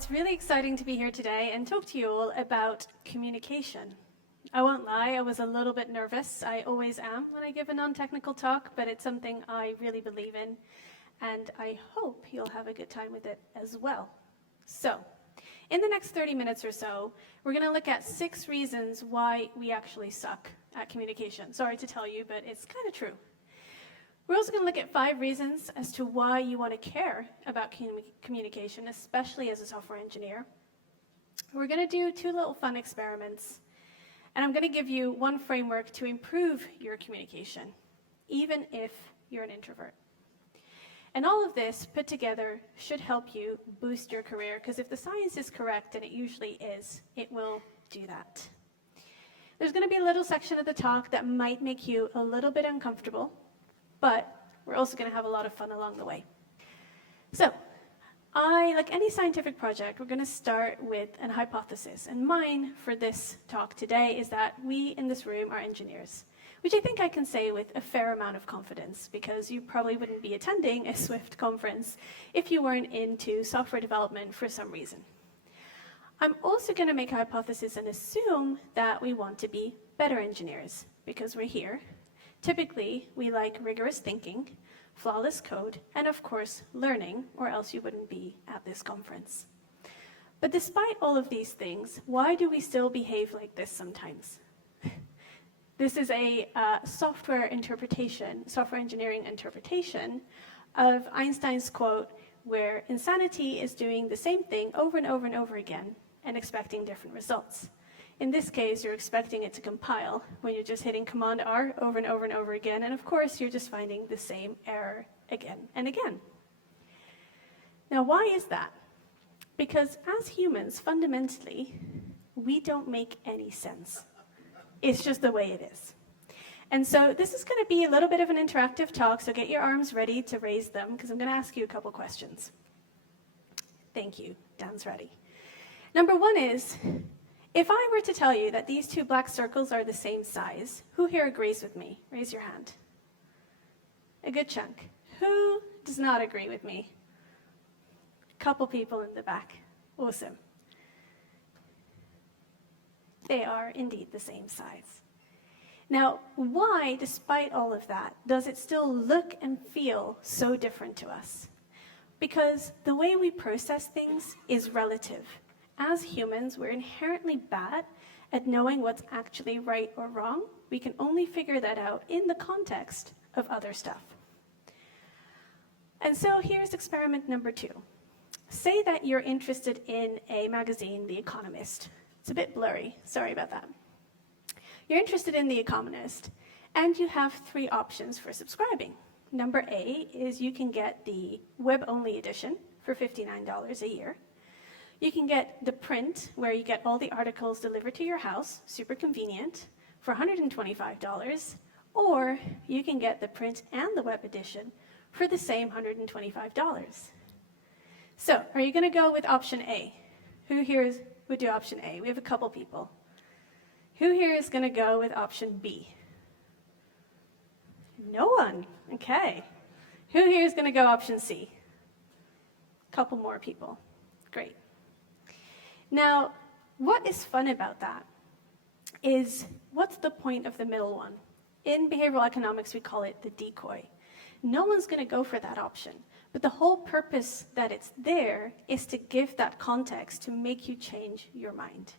it's really exciting to be here today and talk to you all about communication. I won't lie, I was a little bit nervous. I always am when I give a non-technical talk, but it's something I really believe in, and I hope you'll have a good time with it as well. So, in the next 30 minutes or so, we're going to look at 6 reasons why we actually suck at communication. Sorry to tell you, but it's kind of true. We're also going to look at 5 reasons as to why you want to care about communication, especially as a software engineer. We're going to do 2 little fun experiments, and I'm going to give you 1 framework to improve your communication, even if you're an introvert. And all of this put together should help you boost your career, because if the science is correct, and it usually is, it will do that. There's going to be a little section of the talk that might make you a little bit uncomfortable, but we're also going to have a lot of fun along the way. So, like any scientific project, we're going to start with an hypothesis. And mine for this talk today is that we in this room are engineers, which I think I can say with a fair amount of confidence, because you probably wouldn't be attending a Swift conference if you weren't into software development for some reason. I'm also going to make a hypothesis and assume that we want to be better engineers, because we're here. Typically, we like rigorous thinking, flawless code, and of course, learning, or else you wouldn't be at this conference. But despite all of these things, why do we still behave like this sometimes? This is a software engineering interpretation of Einstein's quote, where insanity is doing the same thing over and over and over again and expecting different results. In this case, you're expecting it to compile when you're just hitting Command R over and over and over again, and of course, you're just finding the same error again and again. Now, why is that? Because as humans, fundamentally, we don't make any sense. It's just the way it is. And so this is going to be a little bit of an interactive talk, so get your arms ready to raise them, because I'm going to ask you a couple questions. Thank you. Dan's ready. Number 1 is, if I were to tell you that these 2 black circles are the same size, who here agrees with me? Raise your hand. A good chunk. Who does not agree with me? A couple people in the back. Awesome. They are indeed the same size. Now, why, despite all of that, does it still look and feel so different to us? Because the way we process things is relative. As humans, we're inherently bad at knowing what's actually right or wrong. We can only figure that out in the context of other stuff. And so here's experiment number 2. Say that you're interested in a magazine, The Economist. It's a bit blurry, sorry about that. You're interested in The Economist, and you have 3 options for subscribing. Number A is you can get the web-only edition for $59 a year. You can get the print, where you get all the articles delivered to your house, super convenient, for $125, or you can get the print and the web edition for the same $125. So, are you going to go with option A? Who here would do option A? We have a couple people. Who here is going to go with option B? No one. Okay. Who here is going to go option C? A couple more people. Great. Now, what is fun about that is, what's the point of the middle one? In behavioral economics, we call it the decoy. No one's going to go for that option. But the whole purpose that it's there is to give that context to make you change your mind.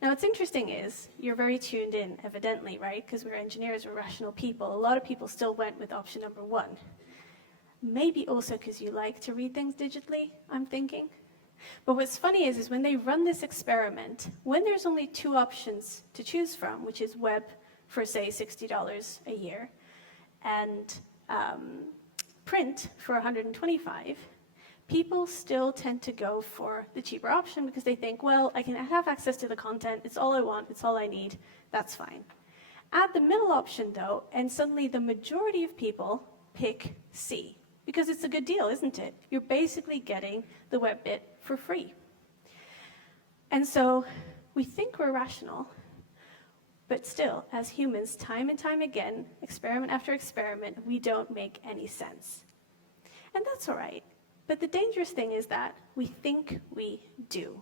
Now, what's interesting is, you're very tuned in, evidently, right? Because we're engineers, we're rational people. A lot of people still went with option number 1. Maybe also because you like to read things digitally, I'm thinking. But what's funny is when they run this experiment, when there's only 2 options to choose from, which is web for, say, $60 a year, and print for $125, people still tend to go for the cheaper option because they think, well, I can have access to the content, it's all I want, it's all I need, that's fine. Add the middle option, though, and suddenly the majority of people pick C, because it's a good deal, isn't it? You're basically getting the web bit for free. And so we think we're rational, but still, as humans, time and time again, experiment after experiment, we don't make any sense. And that's all right. But the dangerous thing is that we think we do.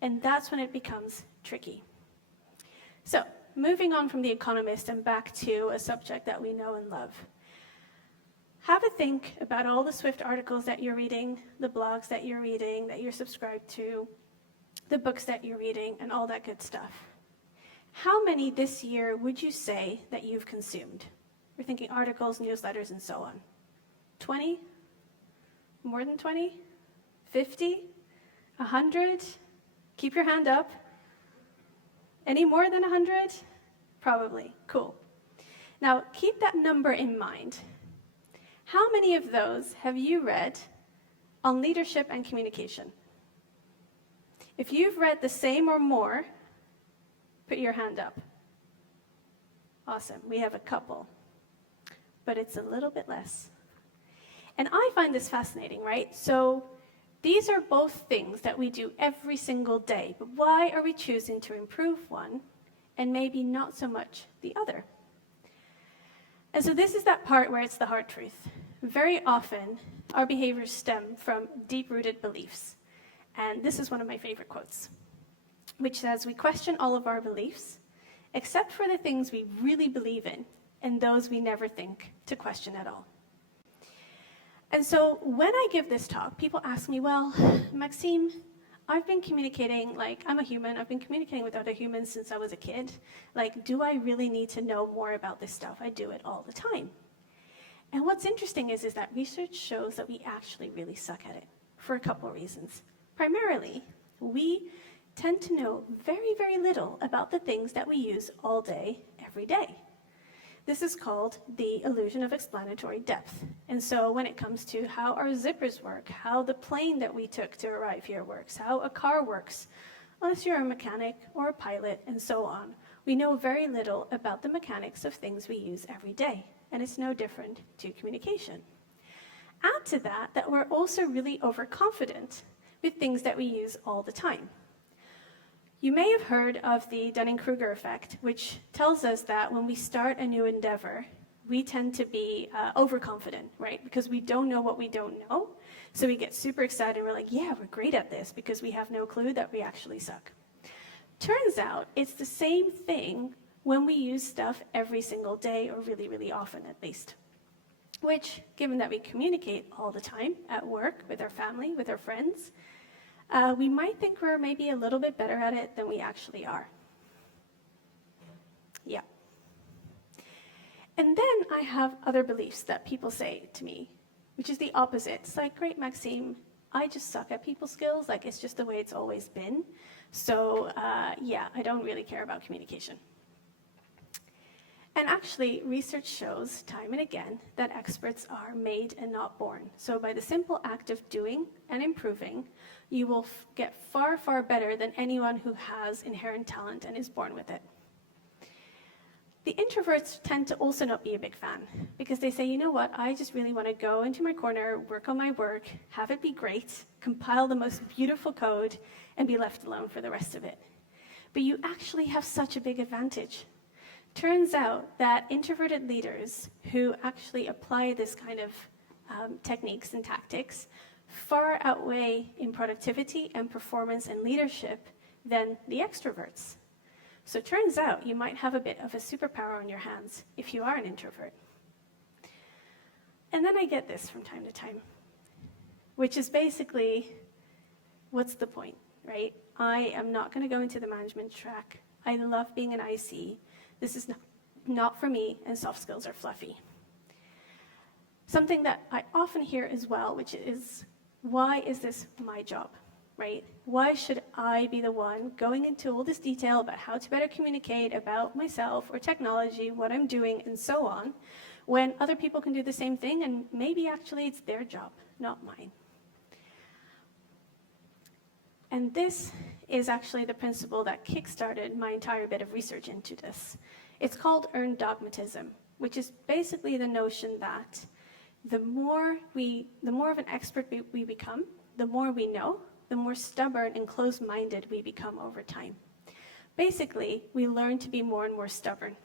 And that's when it becomes tricky. So, moving on from The Economist and back to a subject that we know and love. Have a think about all the Swift articles that you're reading, the blogs that you're reading, that you're subscribed to, the books that you're reading, and all that good stuff. How many this year would you say that you've consumed? We're thinking articles, newsletters, and so on. 20? More than 20? 50? 100? Keep your hand up. Any more than 100? Probably. Cool. Now, keep that number in mind. How many of those have you read on leadership and communication? If you've read the same or more, put your hand up. Awesome. We have a couple. But it's a little bit less. And I find this fascinating, right? So these are both things that we do every single day. But why are we choosing to improve one and maybe not so much the other? And so this is that part where it's the hard truth. Very often, our behaviors stem from deep-rooted beliefs. And this is one of my favorite quotes, which says, "We question all of our beliefs, except for the things we really believe in, and those we never think to question at all." And so when I give this talk, people ask me, well, Maxim, I've been communicating, I'm a human, I've been communicating with other humans since I was a kid. Do I really need to know more about this stuff? I do it all the time. And what's interesting is that research shows that we actually really suck at it for a couple of reasons. Primarily, we tend to know very, very little about the things that we use all day, every day. This is called the illusion of explanatory depth. And so when it comes to how our zippers work, how the plane that we took to arrive here works, how a car works, unless you're a mechanic or a pilot and so on, we know very little about the mechanics of things we use every day. And it's no different to communication. Add to that we're also really overconfident with things that we use all the time. You may have heard of the Dunning-Kruger effect, which tells us that when we start a new endeavor, we tend to be overconfident, right? Because we don't know what we don't know. So we get super excited. We're like, yeah, we're great at this because we have no clue that we actually suck. Turns out it's the same thing when we use stuff every single day, or really, really often at least. Which, given that we communicate all the time at work, with our family, with our friends, we might think we're maybe a little bit better at it than we actually are. Yeah. And then I have other beliefs that people say to me, which is the opposite. It's like, great, Maxim, I just suck at people skills. It's just the way it's always been. So, yeah, I don't really care about communication. And actually, research shows time and again that experts are made and not born. So by the simple act of doing and improving, you will get far, far better than anyone who has inherent talent and is born with it. The introverts tend to also not be a big fan because they say, you know what, I just really want to go into my corner, work on my work, have it be great, compile the most beautiful code, and be left alone for the rest of it. But you actually have such a big advantage. Turns out that introverted leaders who actually apply this kind of techniques and tactics far outweigh in productivity and performance and leadership than the extroverts. So it turns out you might have a bit of a superpower on your hands if you are an introvert. And then I get this from time to time, which is basically, what's the point, right? I am not going to go into the management track. I love being an IC. This is not for me, and soft skills are fluffy. Something that I often hear as well, which is, why is this my job, right? Why should I be the one going into all this detail about how to better communicate about myself or technology, what I'm doing, and so on, when other people can do the same thing, and maybe actually it's their job, not mine. And this is actually the principle that kickstarted my entire bit of research into this. It's called earned dogmatism, which is basically the notion that the more of an expert we become, the more we know, the more stubborn and closed-minded we become over time. Basically, we learn to be more and more stubborn.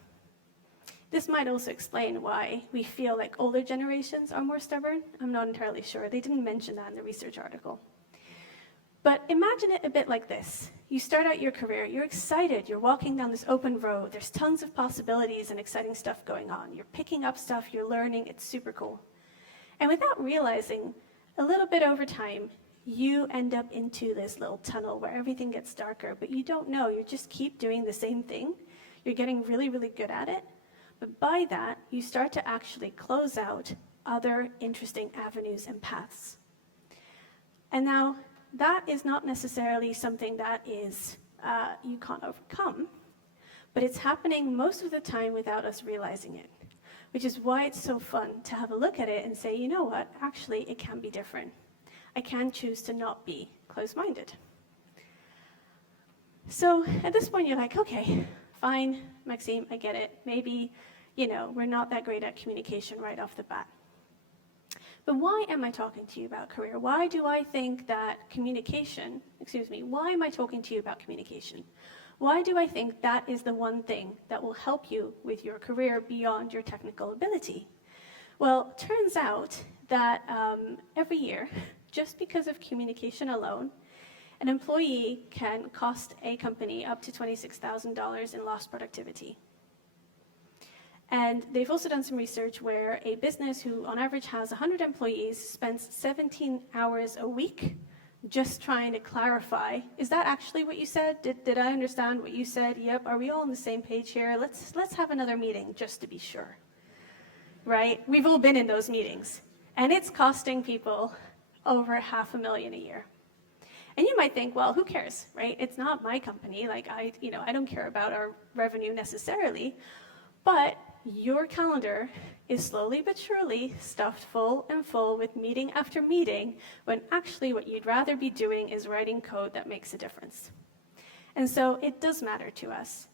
This might also explain why we feel like older generations are more stubborn. I'm not entirely sure. They didn't mention that in the research article. But imagine it a bit like this. You start out your career, you're excited, you're walking down this open road, there's tons of possibilities and exciting stuff going on. You're picking up stuff, you're learning, it's super cool. And without realizing, a little bit over time, you end up into this little tunnel where everything gets darker, but you don't know, you just keep doing the same thing. You're getting really, really good at it. But by that, you start to actually close out other interesting avenues and paths. And now, that is not necessarily something that is you can't overcome, but it's happening most of the time without us realizing it, which is why it's so fun to have a look at it and say, you know what, actually it can be different. I can choose to not be closed-minded. So at this point, you're like, okay, fine, Maxim, I get it. Maybe, we're not that great at communication right off the bat. But why am I talking to you about career? Why do I think that why am I talking to you about communication? Why do I think that is the one thing that will help you with your career beyond your technical ability? Well, it turns out that every year, just because of communication alone, an employee can cost a company up to $26,000 in lost productivity. And they've also done some research where a business who on average has 100 employees spends 17 hours a week just trying to clarify, is that actually what you said? Did I understand what you said? Yep, are we all on the same page here? Let's have another meeting just to be sure, right? We've all been in those meetings. And it's costing people over $500,000 a year. And you might think, well, who cares, right? It's not my company. Like I don't care about our revenue necessarily, but your calendar is slowly but surely stuffed full and full with meeting after meeting, when actually what you'd rather be doing is writing code that makes a difference. And so it does matter to us,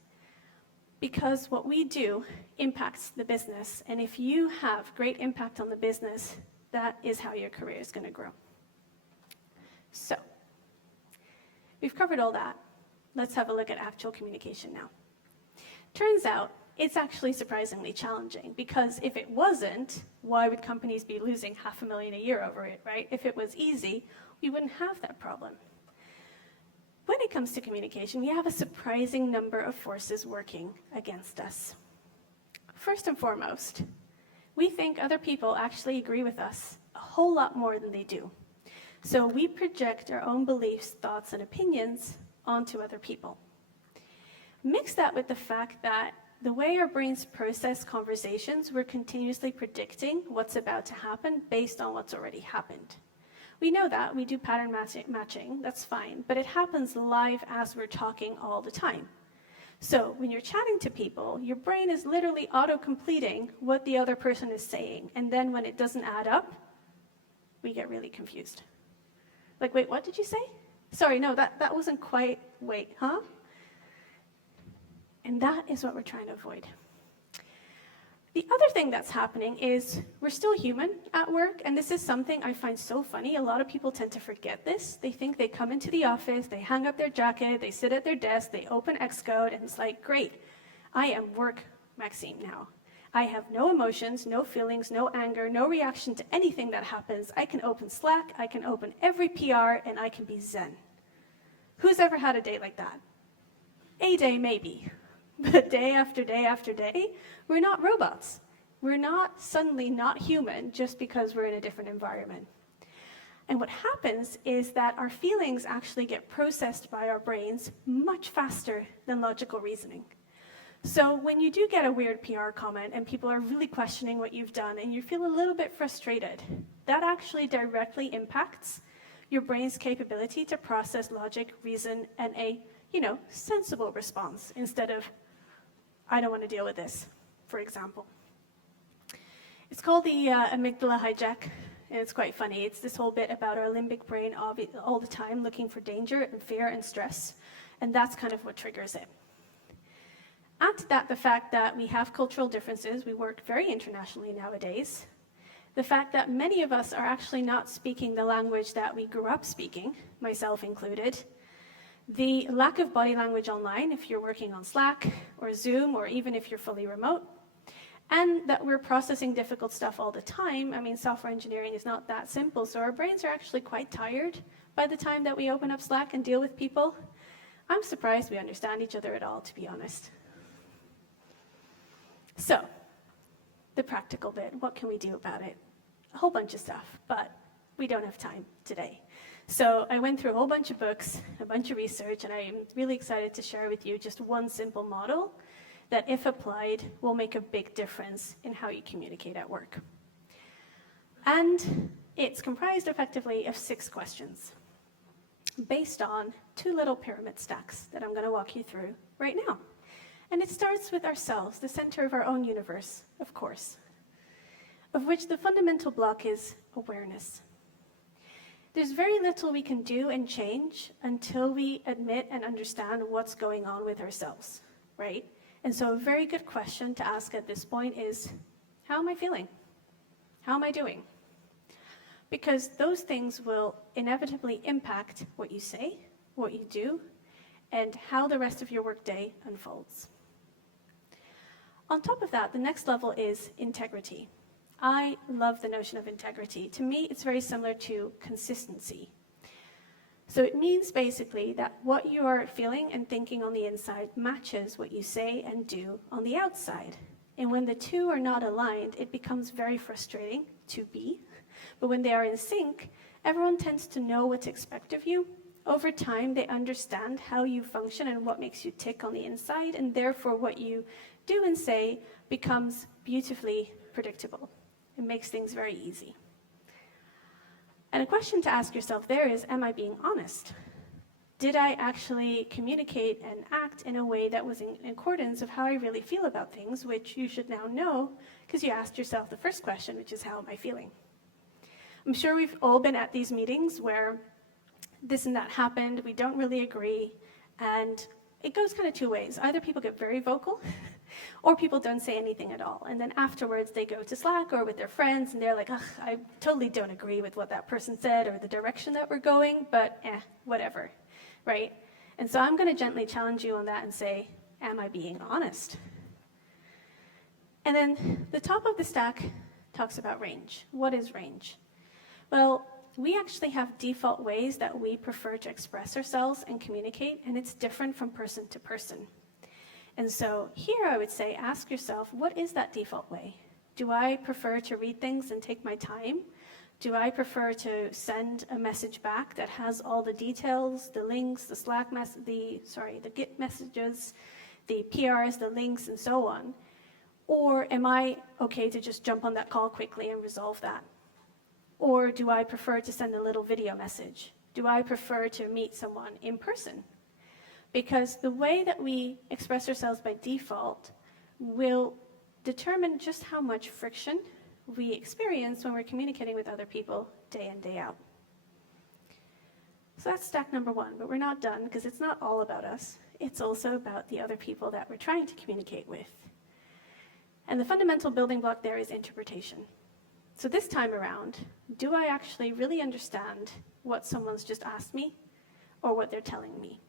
because what we do impacts the business. And if you have great impact on the business, that is how your career is going to grow. So we've covered all that. Let's have a look at actual communication now. Turns out, it's actually surprisingly challenging, because if it wasn't, why would companies be losing $500,000 a year over it, right? If it was easy, we wouldn't have that problem. When it comes to communication, we have a surprising number of forces working against us. First and foremost, we think other people actually agree with us a whole lot more than they do. So we project our own beliefs, thoughts, and opinions onto other people. Mix that with the fact that the way our brains process conversations, we're continuously predicting what's about to happen based on what's already happened. We know that, we do pattern matching, that's fine, but it happens live as we're talking all the time. So when you're chatting to people, your brain is literally auto-completing what the other person is saying, and then when it doesn't add up, we get really confused. Like, wait, what did you say? Sorry, no, that wasn't quite, wait, huh? And that is what we're trying to avoid. The other thing that's happening is we're still human at work, and this is something I find so funny. A lot of people tend to forget this. They think they come into the office, they hang up their jacket, they sit at their desk, they open Xcode, and it's like, great, I am work Maxim now. I have no emotions, no feelings, no anger, no reaction to anything that happens. I can open Slack, I can open every PR, and I can be zen. Who's ever had a day like that? A day, maybe. But day after day after day, we're not robots. We're not suddenly not human just because we're in a different environment. And what happens is that our feelings actually get processed by our brains much faster than logical reasoning. So when you do get a weird PR comment and people are really questioning what you've done and you feel a little bit frustrated, that actually directly impacts your brain's capability to process logic, reason, and a, sensible response instead of, I don't want to deal with this, for example. It's called the amygdala hijack, and it's quite funny. It's this whole bit about our limbic brain all the time looking for danger and fear and stress, and that's kind of what triggers it. Add to that the fact that we have cultural differences. We work very internationally nowadays. The fact that many of us are actually not speaking the language that we grew up speaking, myself included. The lack of body language online, if you're working on Slack or Zoom, or even if you're fully remote. and that we're processing difficult stuff all the time. I mean, software engineering is not that simple, so our brains are actually quite tired by the time that we open up Slack and deal with people. I'm surprised we understand each other at all, to be honest. So, the practical bit, what can we do about it? A whole bunch of stuff, but we don't have time today. So I went through a whole bunch of books, a bunch of research, and I'm really excited to share with you just one simple model that, if applied, will make a big difference in how you communicate at work. And it's comprised effectively of 6 questions based on 2 little pyramid stacks that I'm going to walk you through right now. And it starts with ourselves, the center of our own universe, of course, of which the fundamental block is awareness. There's very little we can do and change until we admit and understand what's going on with ourselves, right? And so a very good question to ask at this point is, how am I feeling? How am I doing? Because those things will inevitably impact what you say, what you do, and how the rest of your workday unfolds. On top of that, the next level is integrity. I love the notion of integrity. To me, it's very similar to consistency. So it means basically that what you are feeling and thinking on the inside matches what you say and do on the outside. And when the two are not aligned, it becomes very frustrating to be. But when they are in sync, everyone tends to know what to expect of you. Over time, they understand how you function and what makes you tick on the inside, and therefore what you do and say becomes beautifully predictable. It makes things very easy. And a question to ask yourself there is, am I being honest? Did I actually communicate and act in a way that was in accordance of how I really feel about things, which you should now know because you asked yourself the first question, which is, how am I feeling? I'm sure we've all been at these meetings where this and that happened, we don't really agree, and it goes kind of 2 ways. Either people get very vocal, or people don't say anything at all. And then afterwards, they go to Slack or with their friends, and they're like, ugh, I totally don't agree with what that person said or the direction that we're going, but whatever, right? And so I'm going to gently challenge you on that and say, am I being honest? And then the top of the stack talks about range. What is range? Well, we actually have default ways that we prefer to express ourselves and communicate, and it's different from person to person. And so here I would say, ask yourself, what is that default way? Do I prefer to read things and take my time? Do I prefer to send a message back that has all the details, the links, the Slack the Git messages, the PRs, the links, and so on? Or am I okay to just jump on that call quickly and resolve that? Or do I prefer to send a little video message? Do I prefer to meet someone in person? Because the way that we express ourselves by default will determine just how much friction we experience when we're communicating with other people day in, day out. So that's stack number 1, but we're not done because it's not all about us. It's also about the other people that we're trying to communicate with. And the fundamental building block there is interpretation. So this time around, do I actually really understand what someone's just asked me or what they're telling me?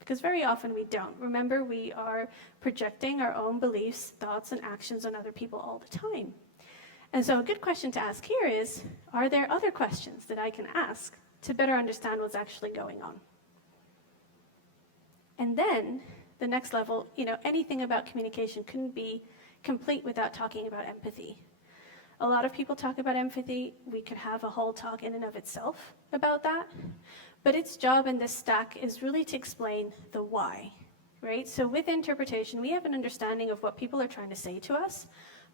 Because very often we don't. Remember, we are projecting our own beliefs, thoughts, and actions on other people all the time. And so a good question to ask here is, are there other questions that I can ask to better understand what's actually going on? And then the next level, anything about communication couldn't be complete without talking about empathy. A lot of people talk about empathy. We could have a whole talk in and of itself about that. But its job in this stack is really to explain the why, right? So with interpretation, we have an understanding of what people are trying to say to us,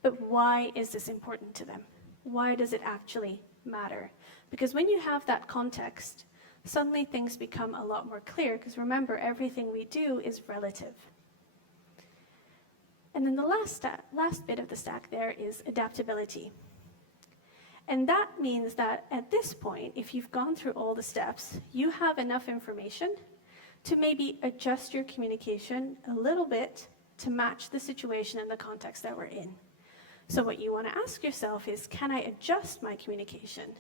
but why is this important to them? Why does it actually matter? Because when you have that context, suddenly things become a lot more clear, because remember, everything we do is relative. And then the last bit of the stack there is adaptability. And that means that at this point, if you've gone through all the steps, you have enough information to maybe adjust your communication a little bit to match the situation and the context that we're in. So what you want to ask yourself is, can I adjust my communication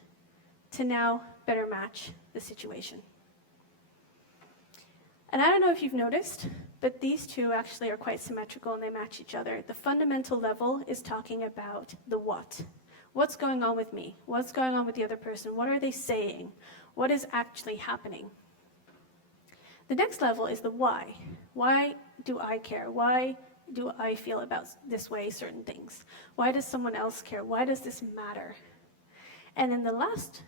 to now better match the situation? And I don't know if you've noticed, but but these two actually are quite symmetrical and they match each other. The fundamental level is talking about the what. What's going on with me? What's going on with the other person? What are they saying? What is actually happening? The next level is the why. Why do I care? Why do I feel about this way certain things? Why does someone else care? Why does this matter? And then the last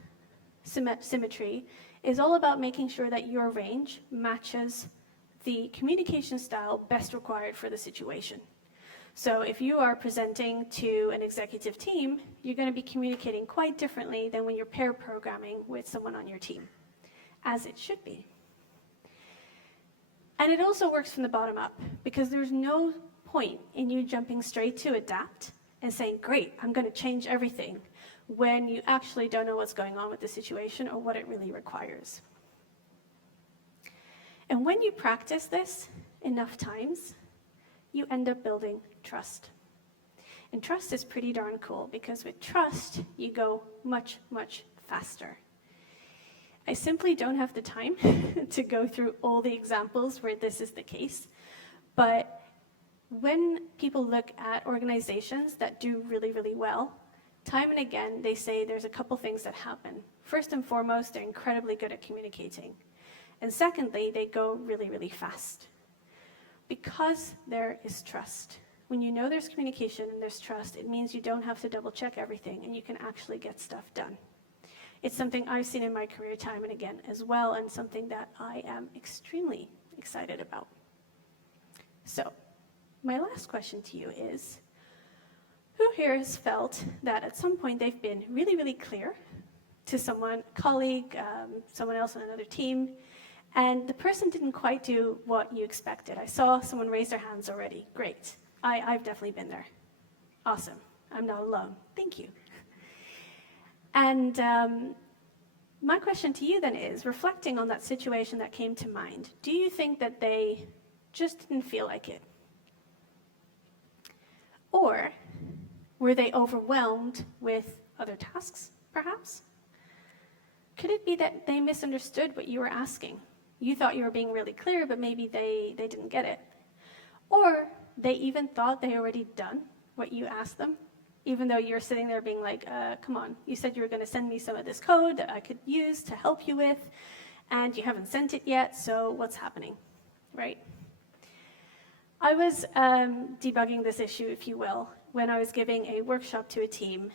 symmetry is all about making sure that your range matches the communication style best required for the situation. So if you are presenting to an executive team, you're going to be communicating quite differently than when you're pair programming with someone on your team, as it should be. And it also works from the bottom up, because there's no point in you jumping straight to adapt and saying, great, I'm going to change everything, when you actually don't know what's going on with the situation or what it really requires. And when you practice this enough times, you end up building trust. And trust is pretty darn cool, because with trust, you go much, much faster. I simply don't have the time to go through all the examples where this is the case, but when people look at organizations that do really, really well, time and again, they say there's a couple things that happen. First and foremost, they're incredibly good at communicating. And secondly, they go really, really fast. Because there is trust. When you know there's communication and there's trust, it means you don't have to double check everything and you can actually get stuff done. It's something I've seen in my career time and again as well, and something that I am extremely excited about. So, my last question to you is, who here has felt that at some point they've been really, really clear to someone, a colleague, someone else on another team, and the person didn't quite do what you expected? I saw someone raise their hands already. Great. I've definitely been there. Awesome. I'm not alone. Thank you. And my question to you then is, reflecting on that situation that came to mind, do you think that they just didn't feel like it? Or were they overwhelmed with other tasks, perhaps? Could it be that they misunderstood what you were asking? You thought you were being really clear, but maybe they didn't get it. Or they even thought they already done what you asked them, even though you're sitting there being like, come on, you said you were going to send me some of this code that I could use to help you with, and you haven't sent it yet, so what's happening, right? I was debugging this issue, if you will, when I was giving a workshop to a team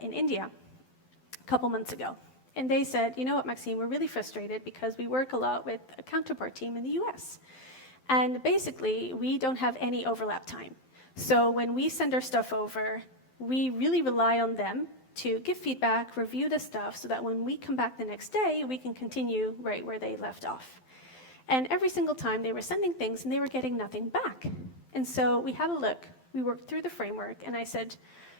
in India a couple months ago. And they said, you know what, Maxim, we're really frustrated because we work a lot with a counterpart team in the US. And basically, we don't have any overlap time. So when we send our stuff over, we really rely on them to give feedback, review the stuff, so that when we come back the next day, we can continue right where they left off. And every single time they were sending things and they were getting nothing back. And so we had a look, we worked through the framework, and I said,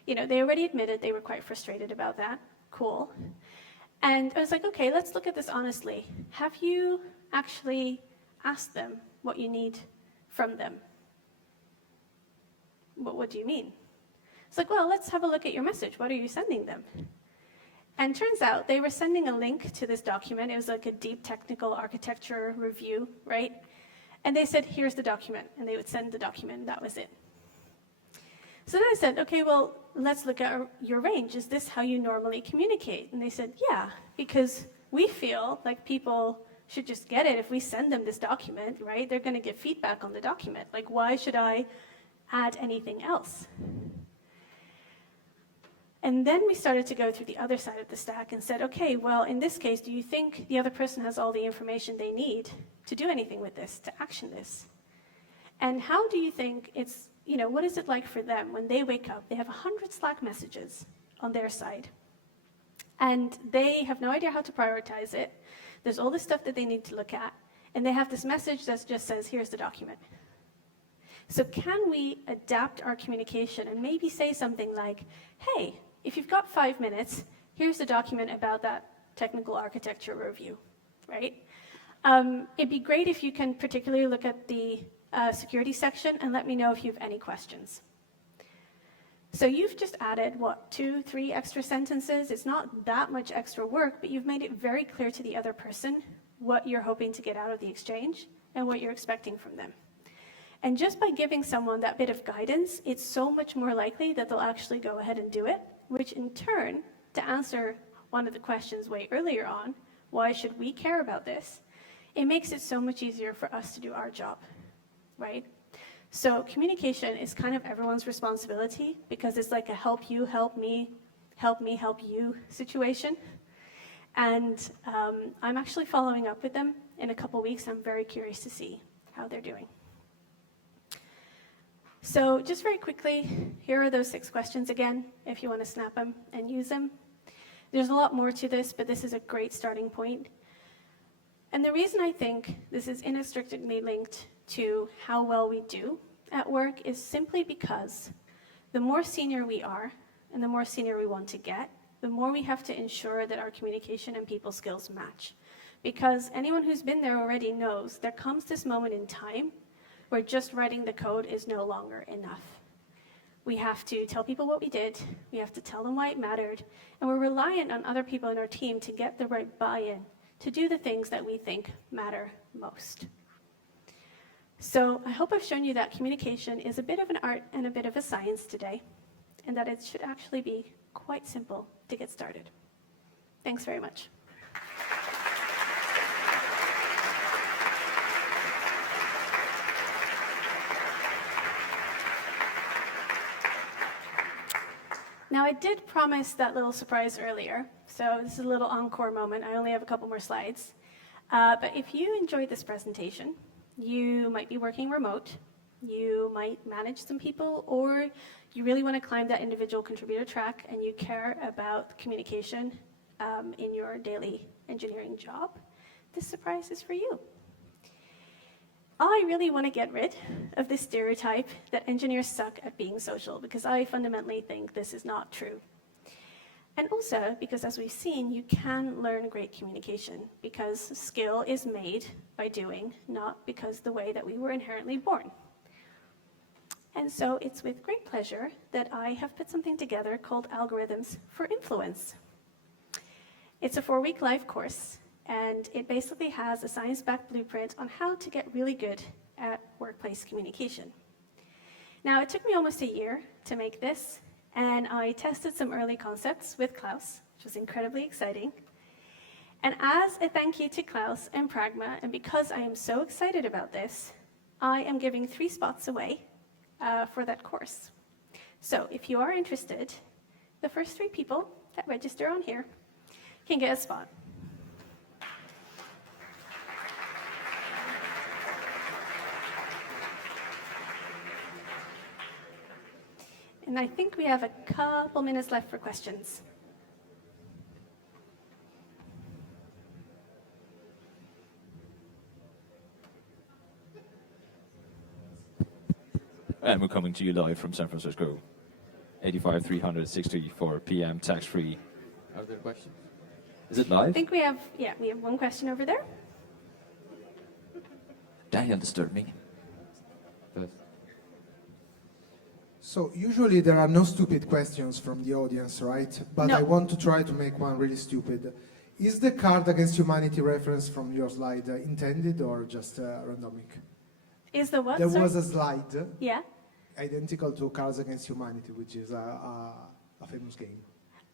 you know, they already admitted they were quite frustrated about that. Cool. And I was like, okay, let's look at this honestly. Have you actually asked them what you need from them? What do you mean? It's like, well, let's have a look at your message. What are you sending them? And turns out they were sending a link to this document. It was like a deep technical architecture review, right? And they said, here's the document. And they would send the document, and that was it. So then I said, okay, well, let's look at your range. Is this how you normally communicate? And they said, yeah, because we feel like people should just get it. If we send them this document, right, they're going to get feedback on the document. Like, why should I add anything else? And then we started to go through the other side of the stack and said, okay, well, in this case, do you think the other person has all the information they need to do anything with this, to action this? And how do you think it's, you know, what is it like for them when they wake up? They have 100 Slack messages on their side, and they have no idea how to prioritize it. There's all this stuff that they need to look at, and they have this message that just says, here's the document. So can we adapt our communication and maybe say something like, hey, if you've got 5 minutes, here's the document about that technical architecture review, right? It'd be great if you can particularly look at the security section and let me know if you have any questions. So you've just added, what, 2, 3 extra sentences? It's not that much extra work, but you've made it very clear to the other person what you're hoping to get out of the exchange and what you're expecting from them. And just by giving someone that bit of guidance, it's so much more likely that they'll actually go ahead and do it, which in turn, to answer one of the questions way earlier on, why should we care about this? It makes it so much easier for us to do our job, right? So communication is kind of everyone's responsibility because it's like a help you, help me, help you situation. And I'm actually following up with them in a couple weeks. I'm very curious to see how they're doing. So just very quickly, here are those 6 questions again, if you want to snap them and use them. There's a lot more to this, but this is a great starting point. And the reason I think this is inextricably linked to how well we do at work is simply because the more senior we are and the more senior we want to get, the more we have to ensure that our communication and people skills match. Because anyone who's been there already knows there comes this moment in time where just writing the code is no longer enough. We have to tell people what we did, we have to tell them why it mattered, and we're reliant on other people in our team to get the right buy-in, to do the things that we think matter most. So I hope I've shown you that communication is a bit of an art and a bit of a science today, and that it should actually be quite simple to get started. Thanks very much. Now, I did promise that little surprise earlier, so this is a little encore moment. I only have a couple more slides. But if you enjoyed this presentation, you might be working remote, you might manage some people, or you really want to climb that individual contributor track and you care about communication in your daily engineering job, this surprise is for you. I really want to get rid of this stereotype that engineers suck at being social, because I fundamentally think this is not true. And also because, as we've seen, you can learn great communication, because skill is made by doing, not because the way that we were inherently born. And so it's with great pleasure that I have put something together called Algorithms for Influence. It's a 4-week live course, and it basically has a science-backed blueprint on how to get really good at workplace communication. Now, it took me almost a year to make this, and I tested some early concepts with Klaus, which was incredibly exciting. And as a thank you to Klaus and Pragma, and because I am so excited about this, I am giving 3 spots away for that course. So if you are interested, the first 3 people that register on here can get a spot. And I think we have a couple minutes left for questions. And we're coming to you live from San Francisco. 85-300-634 p.m. tax-free. Are there questions? Is it live? I think we have 1 question over there. Daniel disturbed me. So usually there are no stupid questions from the audience, right? But No. I want to try to make one really stupid. Is the Card Against Humanity reference from your slide intended or just randomic? Is the what? There sorry? was a slide Yeah. identical to Cards Against Humanity, which is a famous game.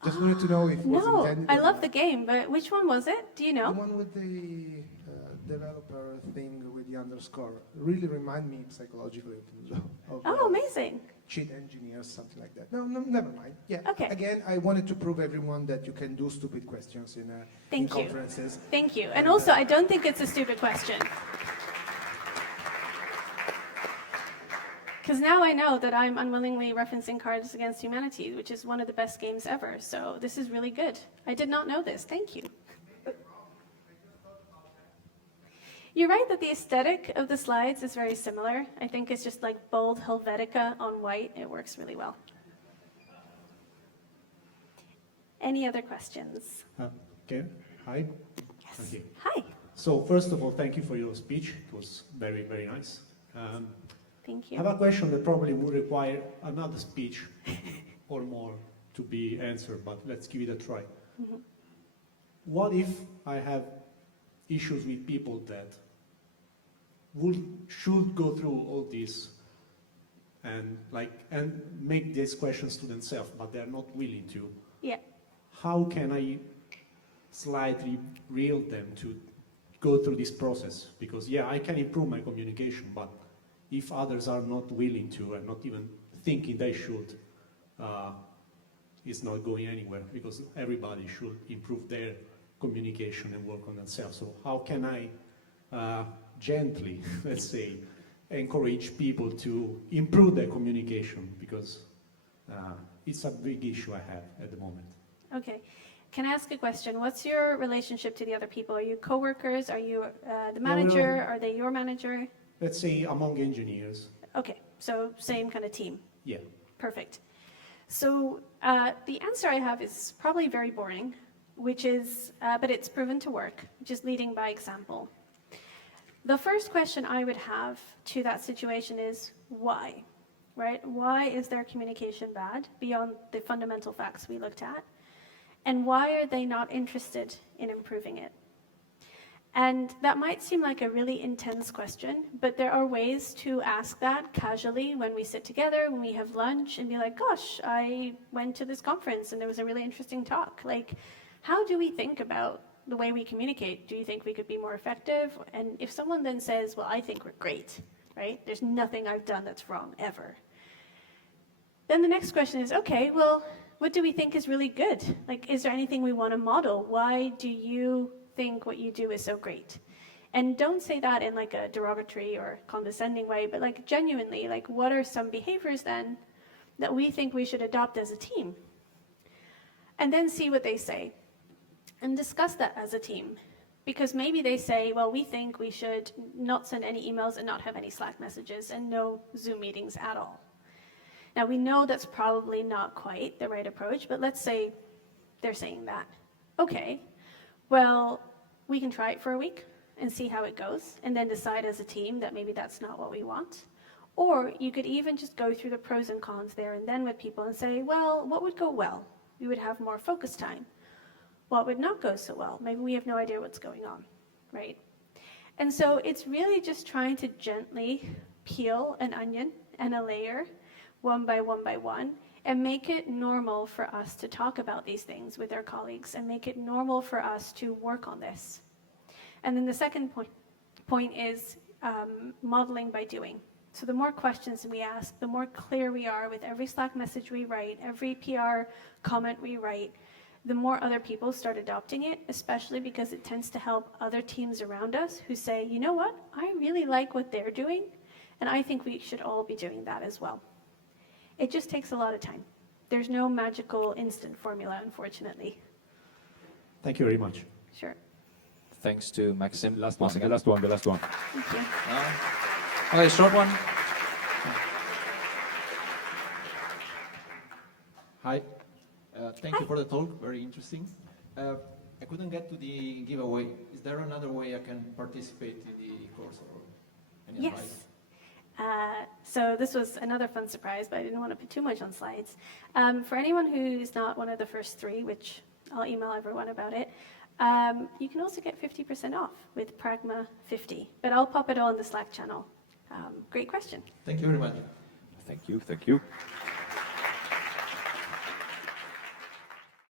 Just wanted to know if it was No, intended. I or love not. the game, but which one was it? Do you The know? one with the developer thing with the underscore really remind me psychologically of Oh, amazing. cheat engineers, something like that. No, never mind. Yeah. Okay. Again, I wanted to prove everyone that you can do stupid questions in Thank you. conferences. Thank you. And also, I don't think it's a stupid question. Because now I know that I'm unwillingly referencing Cards Against Humanity, which is one of the best games ever. So this is really good. I did not know this. Thank you. You're right that the aesthetic of the slides is very similar. I think it's just like bold Helvetica on white. It works really well. Any other questions? Okay, hi. Yes. Okay. Hi. So first of all, thank you for your speech. It was very, very nice. Thank I have you. a question that probably would require another speech or more to be answered, but let's give it a try. Mhm. What if I have issues with people that should go through all this and make these questions to themselves, but they're not willing to. Yeah. How can I slightly reel them to go through this process? Because yeah, I can improve my communication, but if others are not willing to and not even thinking they should, it's not going anywhere, because everybody should improve their communication and work on themselves. So how can I gently, let's say, encourage people to improve their communication, because it's a big issue I have at the moment. Okay. Can I ask a question? What's your relationship to the other people? Are you coworkers? Are you the manager? Are they your manager? Let's say among engineers. Okay, so same kind of team. Yeah. Perfect. So the answer I have is probably very boring, which is, but it's proven to work, which is leading by example. The first question I would have to that situation is why, right? Why is their communication bad beyond the fundamental facts we looked at? And why are they not interested in improving it? And that might seem like a really intense question, but there are ways to ask that casually when we sit together, when we have lunch, and be like, gosh, I went to this conference and there was a really interesting talk. Like, how do we think about the way we communicate? Do you think we could be more effective? And if someone then says, well, I think we're great, right? There's nothing I've done that's wrong ever. Then the next question is, okay, well, what do we think is really good? Like, is there anything we want to model? Why do you think what you do is so great? And don't say that in like a derogatory or condescending way, but like genuinely, like what are some behaviors then that we think we should adopt as a team? And then see what they say and discuss that as a team. Because maybe they say, well, we think we should not send any emails and not have any Slack messages and no Zoom meetings at all. Now, we know that's probably not quite the right approach, but let's say they're saying that. Okay, well, we can try it for a week and see how it goes, and then decide as a team that maybe that's not what we want. Or you could even just go through the pros and cons there and then with people and say, well, what would go well? We would have more focus time. What would not go so well? Maybe we have no idea what's going on, right? And so it's really just trying to gently peel an onion and a layer one by one, and make it normal for us to talk about these things with our colleagues and make it normal for us to work on this. And then the second point is modeling by doing. So the more questions we ask, the more clear we are with every Slack message we write, every PR comment we write, the more other people start adopting it, especially because it tends to help other teams around us who say, you know what, I really like what they're doing, and I think we should all be doing that as well. It just takes a lot of time. There's no magical instant formula, unfortunately. Thank you very much. Sure. Thanks to Maxim. Last one, once the again. last one, the last one. Thank you. Okay, short one. Hi. Thank you for the talk. Very interesting. I couldn't get to the giveaway. Is there another way I can participate in the course or any Yes. advice? So this was another fun surprise, but I didn't want to put too much on slides. For anyone who's not one of the first three, which I'll email everyone about it, you can also get 50% off with Pragma 50. But I'll pop it all in the Slack channel. Great question. Thank you very much. Thank you, thank you.